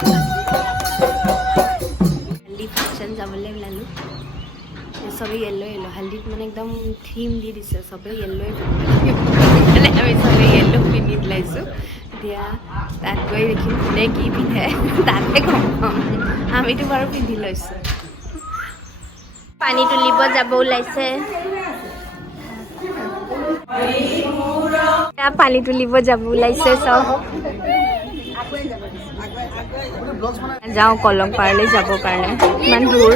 हल्दी फंक्शन जाबले ओलालो सबे yellow yellow हल्दीत माने एकदम थीम दी दिसे सबे येलो माने আমি सबे येलो पिन्हि लाइছো দিয়া তাত গৈ দেখিম কোনে কি পিন্ধে তাতে গম পাম আমিতো বাৰু পিন্ধি লৈছো পানী তুলিব যাব ওলাইছে পানী তুলিব যাব ওলাইছে সব যাও কলং পাৰলৈ যাব কাৰণে ইমান দূৰ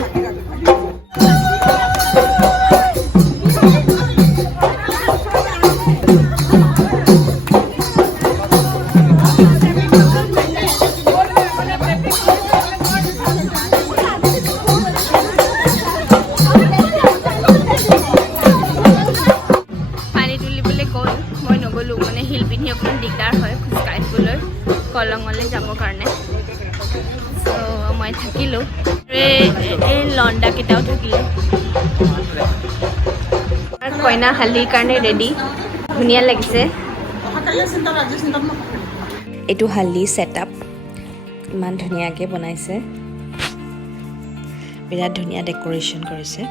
কলঙলৈ যাব কাৰণে সো মই থাকিলো এই লন্ডা কেটাও থাকিলো কইনা হালদিৰ কাৰণে ৰেডি ধুনীয়া লাগিছে এইটো হালদি সেটআপ ইমান ধুনীয়াকৈ বনাইছে বিৰাট ধুনীয়া ডেকোৰেশ্যন কৰিছে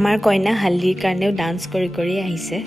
আমাৰ কইনা হালদিৰ কাৰণেও ডান্স কৰি কৰি আহিছে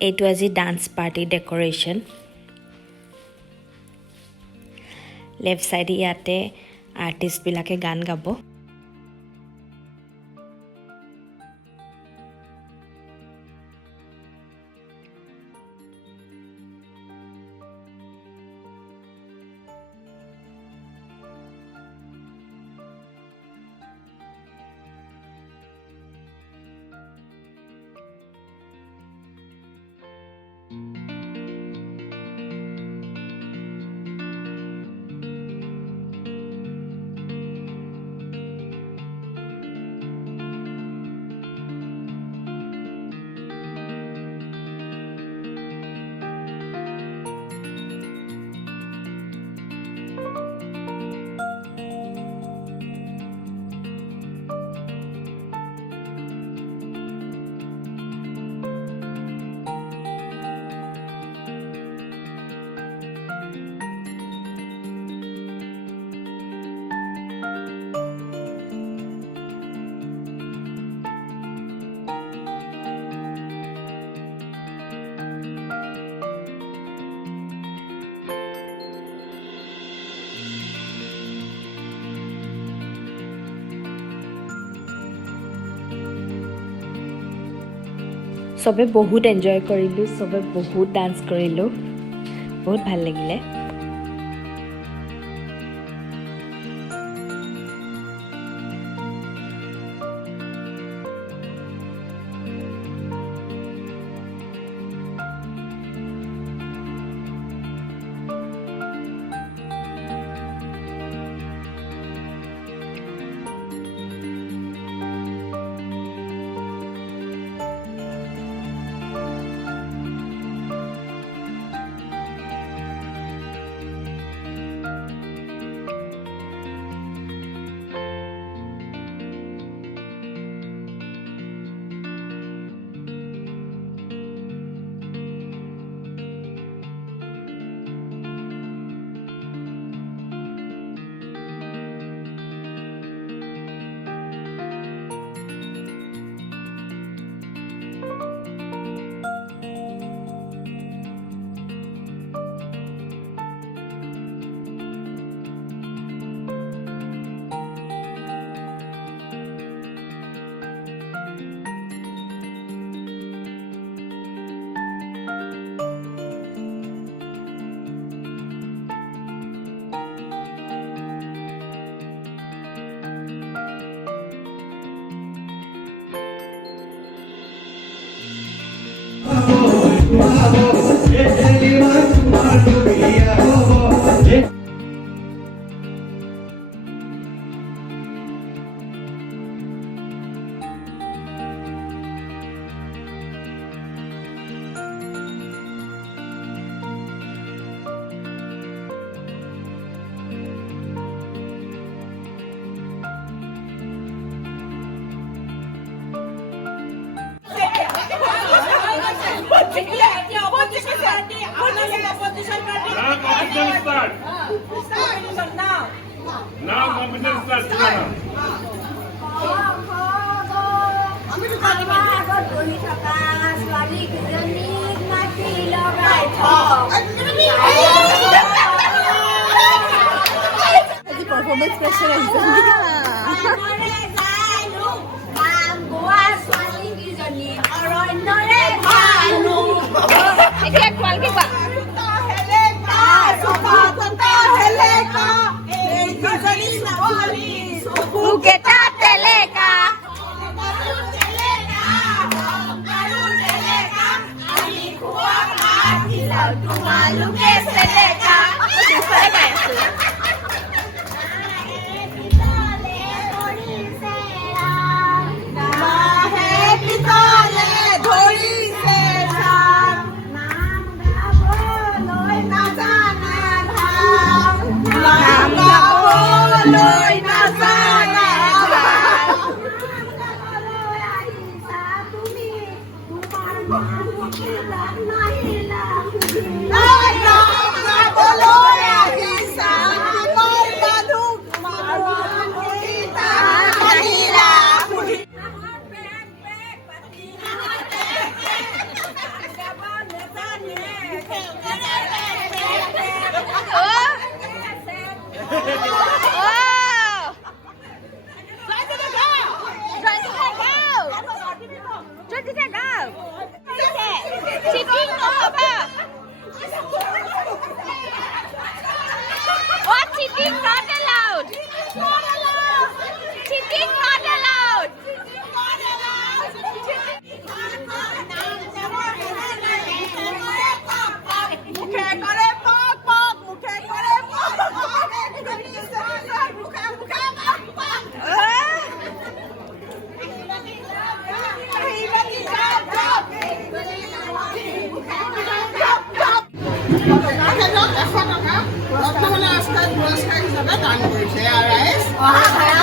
এইটো আজি ডান্স পাৰ্টি ডেকোৰেশ্যন লেফট সাইডে ইয়াতে আৰ্টিষ্ট বিলাকে গান গাব চবে বহুত এনজয় কৰিলোঁ, চবে বহুত ডান্স কৰিলোঁ, বহুত ভাল লাগিলে। Now competition starts. Performance pressure exam. Rotnamala Askar Puraskar হিচাপে দান কৰিছে।